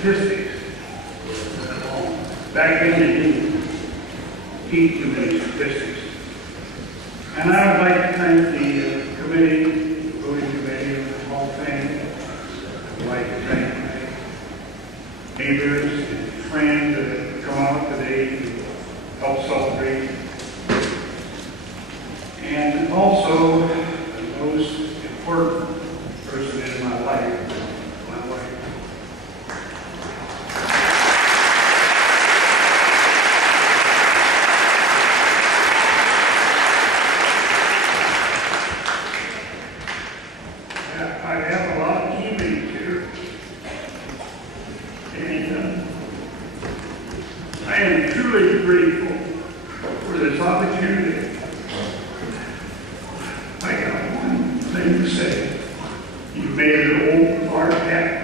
statistics. Back then, they didn't keep too many statistics. And I would like to thank the committee, the voting committee, and the Hall of Fame. I'd like to thank my neighbors and friends that have come out today to help celebrate. And also, the most important person in my life, my wife. I have a lot of teammates here, and I am truly grateful for this opportunity. I got one thing to say. You made an old hard hat.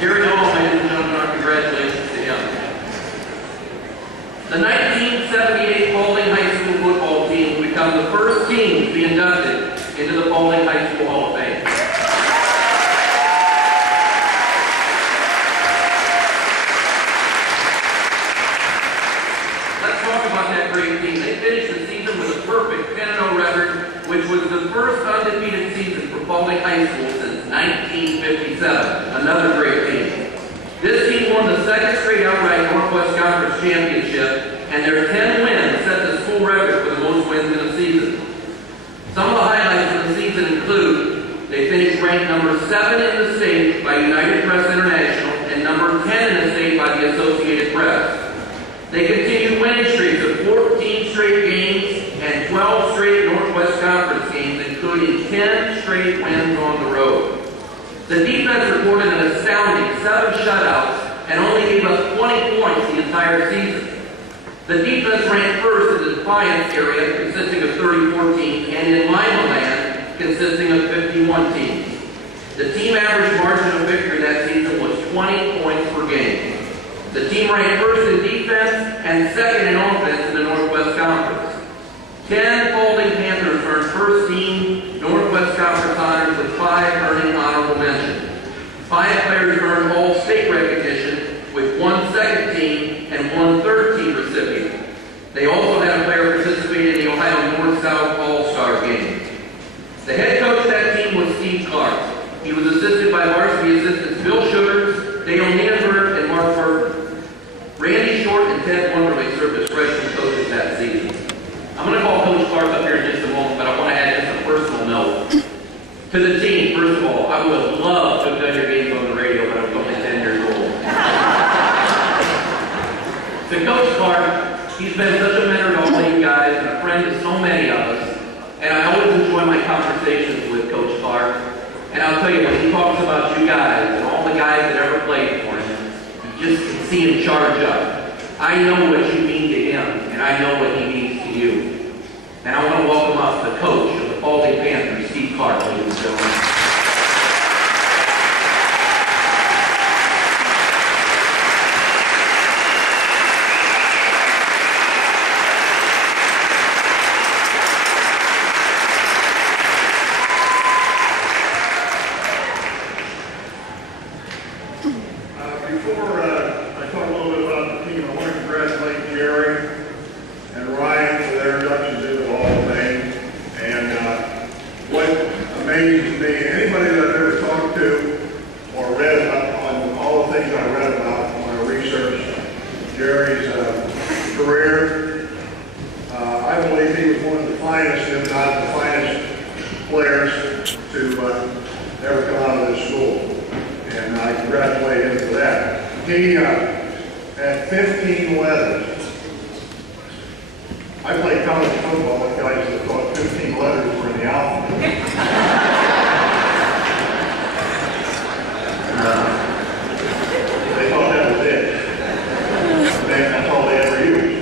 Gary Delong, ladies and gentlemen, our congratulations to him. The 1978 Paulding High School football team will become the first team to be inducted into the Paulding High School Hall of Fame. Let's talk about that great team. They finished the season with a perfect 10-0 record, which was the first undefeated season for Paulding High School since 1957. Another great team. This team won the second straight outright Northwest Conference championship, and their 10 wins set the school record for the most wins in a season. Some of the highlights of the season include they finished ranked number 7 in the state by United Press International and number 10 in the state by the Associated Press. They continued winning streaks of 14 straight games and 12 straight Northwest Conference games, including 10 straight wins on the road. The defense recorded an astounding 7 shutouts and only gave up 20 points the entire season. The defense ranked first in the Defiance area, consisting of 34 teams, and in Lima Land, consisting of 51 teams. The team average margin of victory that season was 20 points per game. The team ranked first in defense and second in offense in the Northwest Conference. 10 Paulding Panthers earned first team Northwest Conference honors, with 5 earning honorable mention. 5 players earned all-state recognition, with 1 second team and 1 third team recipient. They also had a player participate in the Ohio North-South All-Star game. The head coach of that team was Steve Clark. He was assisted by varsity assistants Bill Sugars, Dale Nanberg, and Mark Burton. Randy Short and Ted Wonderly served as freshman coaches that season. I'm going to call Coach Clark up here in just a moment, but I want to add just a personal note. To the team, first of all, I would have loved to have done your games on the radio, but I was only 10 years old. To Coach Clark, he's been such a mentor to all you guys and a friend to so many of us, and I always enjoy my conversations with Coach Clark. And I'll tell you, when he talks about you guys and all the guys that ever played for him, you just can see him charge up. I know what you mean to him, and I know what he means to you. And I want to welcome up the coach of the Paulding Panthers, Steve Clark, ladies and gentlemen. Before I talk a little bit about the team, I want to congratulate Jerry and Ryan for their inductions into the Hall of Fame. And what amazes me, anybody that I've ever talked to or read about, on all the things I read about when I researched Jerry's career, I believe he was one of the finest, if not the finest players to ever come out of this school. And I congratulate him for that. He had 15 letters. I played college football with guys that thought 15 letters were in the alphabet. They thought that was it. That's all they ever used.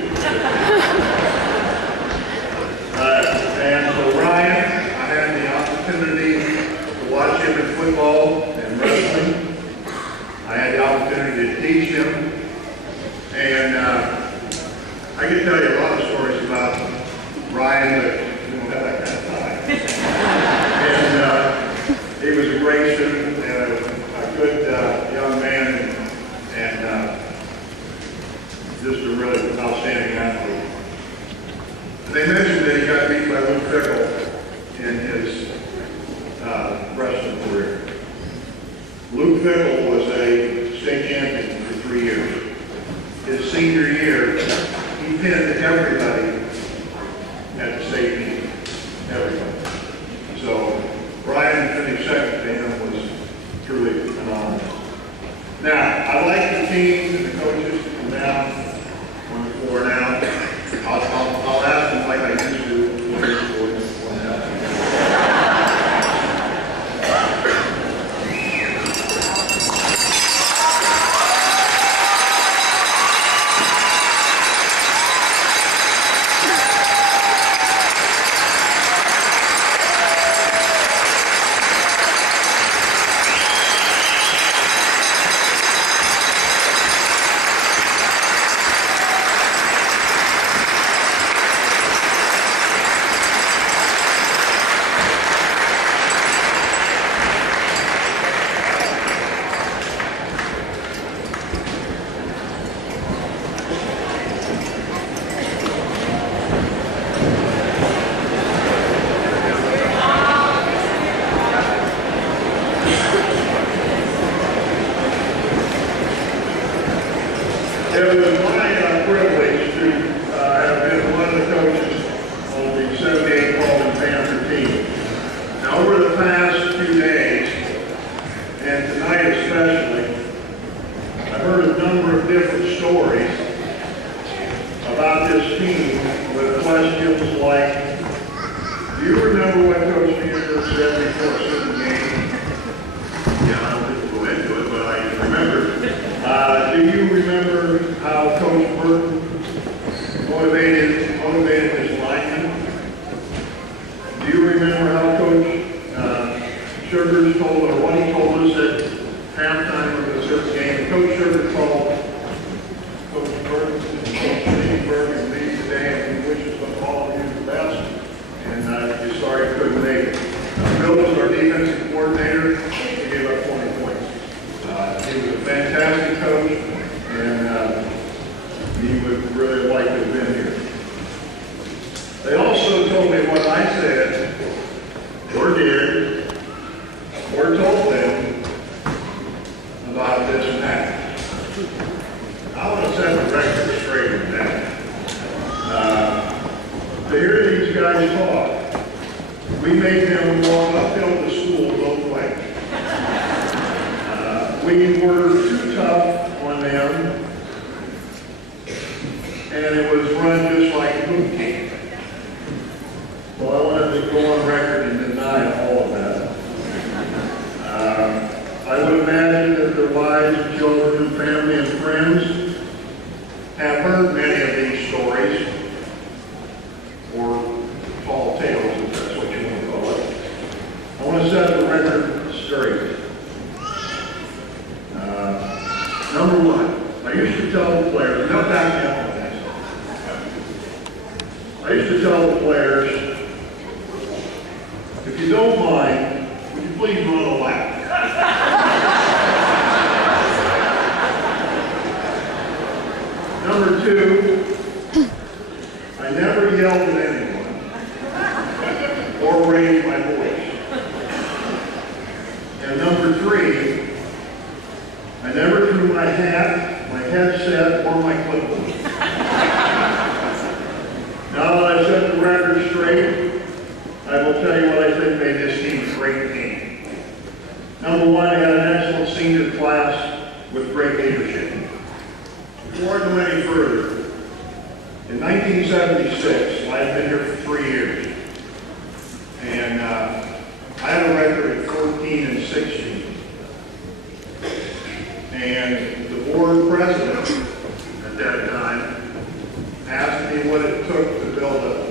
Ryan, but we don't have that kind of time. And he was a great student and a good young man, and just a really outstanding athlete. They mentioned that he got beat by Luke Fickle in his wrestling career. Luke Fickle was a state champion for 3 years. His senior year, he pinned everybody at the state meet. Everybody. So Brian finished second to him was truly phenomenal. Now, I'd like the team and the coaches to come down on the floor now. I'll ask them like I used to. It was my privilege to have been one of the coaches on the 78 Paulding Panther team. Now, over the past few days, and tonight especially, I've heard a number of different stories about this team with questions like, do you remember what Coach Peter said before a certain game? Yeah, I don't think we'll go into it, but I remember. Do you remember how Coach Burton motivated his linemen? Do you remember how Coach Sugars told, or what he told us at halftime of a certain game? Coach Sugar called Coach Burton and Coach Steve and me today, and he wishes us all of you the best. And he's sorry he couldn't make it. Bill was our defensive coordinator. He gave up 20 points. He was a fantastic coach, and he would really like to have been here. They also told me what I said, or did, or told them about this and that. I want to set the record straight with that. To hear these guys talk, we made them walk uphill to school both ways. We were too tough on them, and it was run just like boot camp. Well, I wanted to go on record and deny all of that. I would imagine that their wives and children and family and friends have heard many of these stories, or tall tales, if that's what you want to call it. I want to set the record straight. Number one, I used to tell the players, no back down on this. I used to tell the players, if you don't mind, would you please run a lap? Number two, I never yelled at anyone or raised my voice. And number three, I never threw my hat, my headset, or my clipboard. Now that I've set the record straight, I will tell you what I think made this team a great team. Number one, I had an excellent senior class with great leadership. Before I go any further, in 1976, I've been here for 3 years, and I had a record of 14 and 16. And the board president at that time asked me what it took to build a